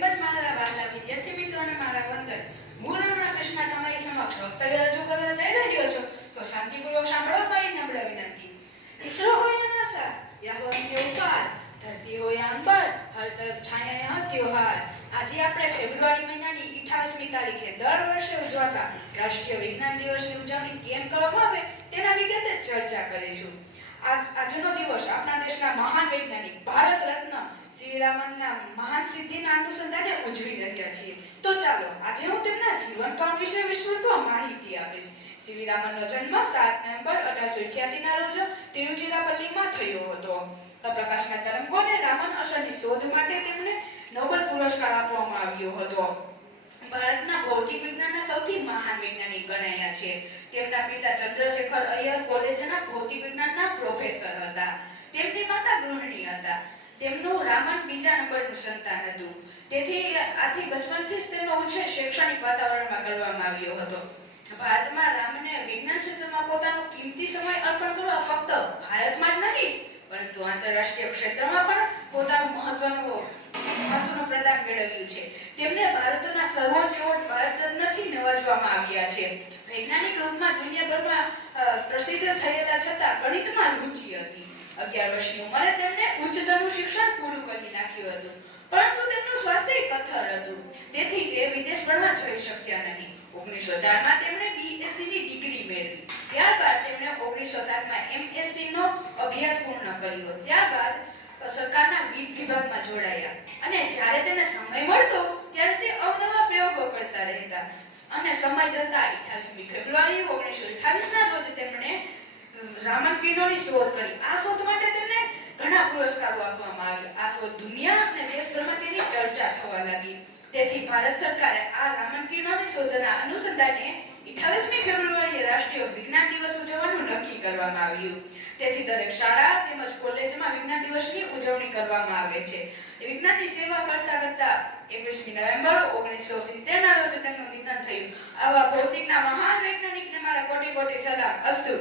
તેમજ મારા વાલા વિદ્યાર્થી મિત્રોને, મારા વંદન. હું રમણા કૃષ્ણ તમારી સમક્ષ વક્તવ્ય રજૂ કરવા જઈ રહ્યો છું, તો શાંતિપૂર્વક સાંભળવા મારી નમ્ર વિનંતી. ઈસરો હોય નાસા યા ઉપાર ધરતી હોય અંબર હર તરફ છાયા યહ ત્યોહાર આજે આપણે ફેબ્રુઆરી મહિનાની 28મી તારીખે દર વર્ષે ઉજવાતા રાષ્ટ્રીય વિજ્ઞાન દિવસની ઉજવણી કેમ કરવામાં આવે તેના વિગતે ચર્ચા કરીશું. આજનો દિવસ આપણા દેશના મહાન શ્રી મહાન સિદ્ધિના અનુસંધાને ઉજવી રહ્યા છીએ. તો ચાલો, આજે હું તેમના જીવનકાળ વિશે વિસ્તૃત માહિતી આપીશ. શ્રી જન્મ 7 નવેમ્બર 1888 ના રોજ તિરુચિરાપલ્લીમાં થયો હતો. પ્રકાશના તરંગોને રામન અસરની શોધ માટે તેમને નોબેલ પુરસ્કાર આપવામાં આવ્યો હતો. ભારતના ભૌતિક વિજ્ઞાનના સૌથી મહાન વૈજ્ઞાનિક ગણાયા છે. તેમના પિતા ચંદ્રશેખર અય્યર કોલેજના ભૌતિક વિજ્ઞાનના પ્રોફેસર હતા. તેમની માતા ગૃહિણી હતા. તેમનું રામન બીજા નંબરનું સંતાન હતું. તેથી આથી બચપનથી જ તેમનો ઉછેર શૈક્ષણિક વાતાવરણમાં કરવામાં આવ્યો હતો. ભારતમાં રામને વિજ્ઞાન ક્ષેત્રમાં પોતાનો કિંમતી સમય અર્પણ કરવા ફક્ત ભારતમાં જ નહીં, પરંતુ આંતરરાષ્ટ્રીય ક્ષેત્રમાં પણ પોતાનું મહત્વનું મહત્વનું પ્રદાન મેળવ્યું છે. તેમને ભારતના સર્વોચ્ચ એવોર્ડ ભારત રત્નથી નવાજવામાં આવ્યા છે. વૈજ્ઞાનિક રૂપમાં દુનિયાભરમાં પ્રસિદ્ધ થયેલા છતાં ગણિતમાં રુચિ હતી. અગિયાર વર્ષની ઉંમરે શિક્ષણ પૂરું કરી નાખ્યું હતું. પરંતુ તેમનું સ્વાસ્થ્ય કથળ હતું. તેથી તે વિદેશ ભણવા જઈ શક્યા નહીં. ઓગણીસો ચારમાં તેમણે બીએસસી ની ડિગ્રી મેળવી. ત્યારબાદ તેમણે ઓગણીસો સાતમાં એમએસસી નો અભ્યાસ પૂર્ણ કર્યો. ત્યારબાદ સરકારના વિવિધ વિભાગમાં જોડાયા. અને જ્યારે તેને સમય મળતો, ત્યારે તે અવનવા પ્રયોગો કરતા રહેતા. અને સમય જતા 28મી ફેબ્રુઆરી 1928 ના રોજ તેમણે રામન કિનોની શોધ કરી. આ શોધ માટે પુરસ્કારો આપવામાં આવ્યા આ શોધ દુનિયા અને દેશભરમાં તેની ચર્ચા થવા લાગી. તેથી ભારત સરકારે આ રામન કિરણોની શોધના અનુસંધાને 28મી ફેબ્રુઆરીએ રાષ્ટ્રીય વિજ્ઞાન દિવસ ઉજવવાનું નક્કી કરવામાં આવ્યું. તેથી દરેક શાળા તેમજ કોલેજમાં વિજ્ઞાન દિવસની ઉજવણી કરવામાં આવે છે. વિજ્ઞાનની સેવા કરતા કરતા 21મી નવેમ્બર 1970 ના રોજ તેમનું નિધન થયું. આવા ભૌતિકના મહાન વૈજ્ઞાનિકને મારા કોટી કોટી સલામ. અસ્તુ.